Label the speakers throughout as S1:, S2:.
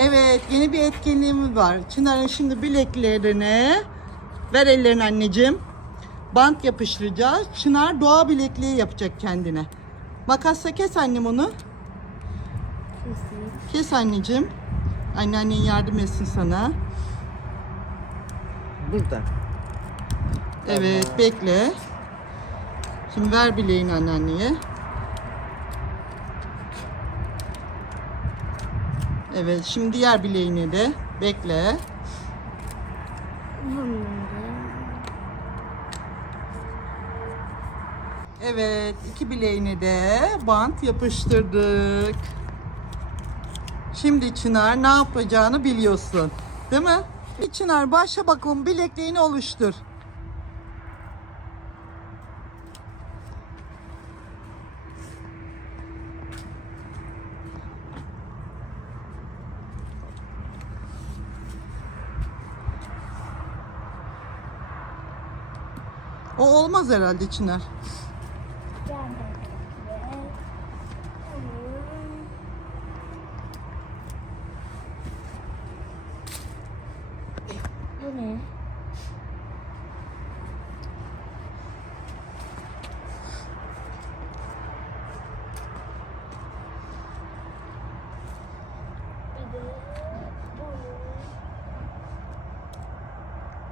S1: Evet yeni bir etkinliğimiz var. Çınar'ın şimdi bileklerine ver ellerini anneciğim. Bant yapıştıracağız. Çınar doğa bilekliği yapacak kendine. Makasla kes annem onu. Kes anneciğim. Anneannen yardım etsin sana.
S2: Burada.
S1: Evet bekle. Şimdi ver bileğini anneanneye. Evet şimdi diğer bileğini de bekle. Evet iki bileğine de bant yapıştırdık. Şimdi Çınar ne yapacağını biliyorsun. Değil mi? Çınar başla bakalım bilekliğini oluştur. O olmaz herhalde Çınar.
S3: Bu ne?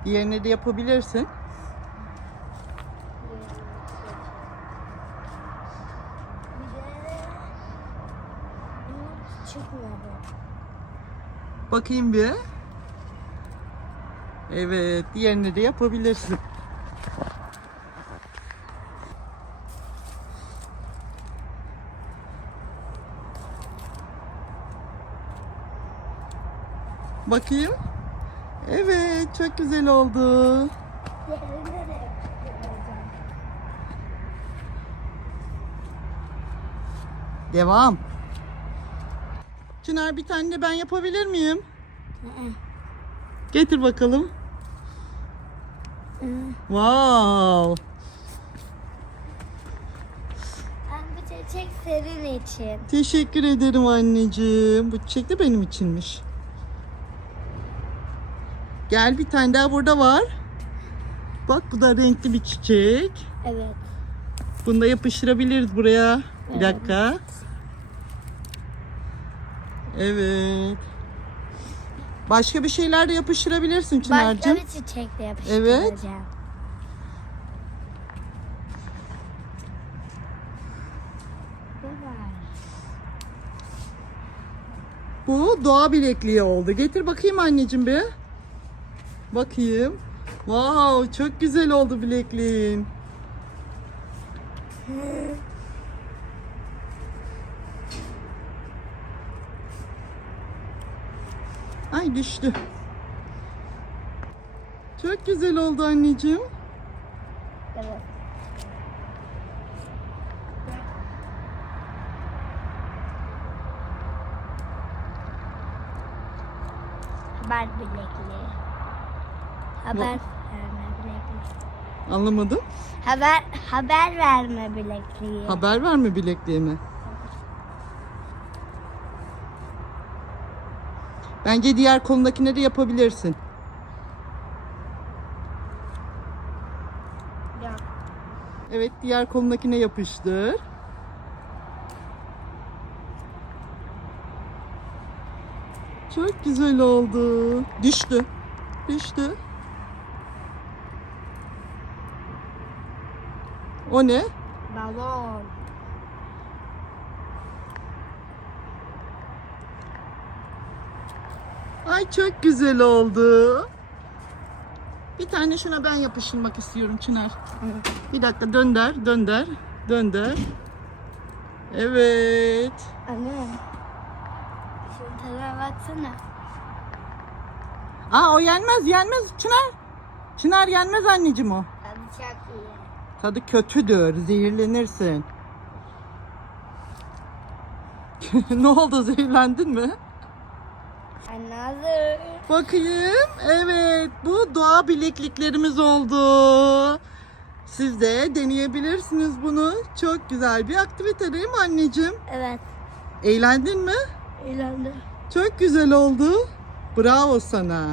S1: Diğerini de yapabilirsin.
S3: Bir de bu çıkmadı.
S1: Bakayım bir. Evet, diğerini de yapabilirsin. Bakayım. Evet, çok güzel oldu. Devam. Çınar bir tane de ben yapabilir miyim? Getir bakalım. Wow.
S3: Ben bu çiçek senin için.
S1: Teşekkür ederim anneciğim. Bu çiçek de benim içinmiş. Gel bir tane daha burada var. Bak bu da renkli bir çiçek.
S3: Evet.
S1: Bunu da yapıştırabiliriz buraya. Bir
S3: Evet.
S1: dakika. Evet. Başka bir şeyler de yapıştırabilirsin
S3: Başka
S1: Çınar'cığım.
S3: bir çiçekle yapıştıracağım. Bu var.
S1: Bu doğa bilekliği oldu. Getir bakayım anneciğim bir. Bakayım. Wow, çok güzel oldu bilekliğin. Ay düştü. Çok güzel oldu anneciğim.
S3: Evet. Haber bilekliği. Haber verme bilekliği.
S1: Anlamadım.
S3: Haber haber verme bilekliği.
S1: Haber verme bilekliğime. Bence diğer kolundakine de yapabilirsin.
S3: Yok.
S1: Evet diğer kolundakine yapıştır. Çok güzel oldu. Düştü. Düştü. O ne?
S3: Balon.
S1: Ay çok güzel oldu. Bir tane şuna ben yapıştırmak istiyorum Çınar. Bir dakika dönder, dönder, dönder. Evet.
S3: Anne. Şu tarafa baksana.
S1: Aa o yenmez, yenmez Çınar. Çınar yenmez anneciğim o.
S3: Tadı çok iyi.
S1: Tadı kötüdür, zehirlenirsin. ne oldu, zehirlendin mi?
S3: Hazır.
S1: Bakayım. Evet. Bu doğa bilekliklerimiz oldu. Siz de deneyebilirsiniz bunu. Çok güzel bir aktivite değil mi anneciğim?
S3: Evet.
S1: Eğlendin mi?
S3: Eğlendim.
S1: Çok güzel oldu. Bravo sana.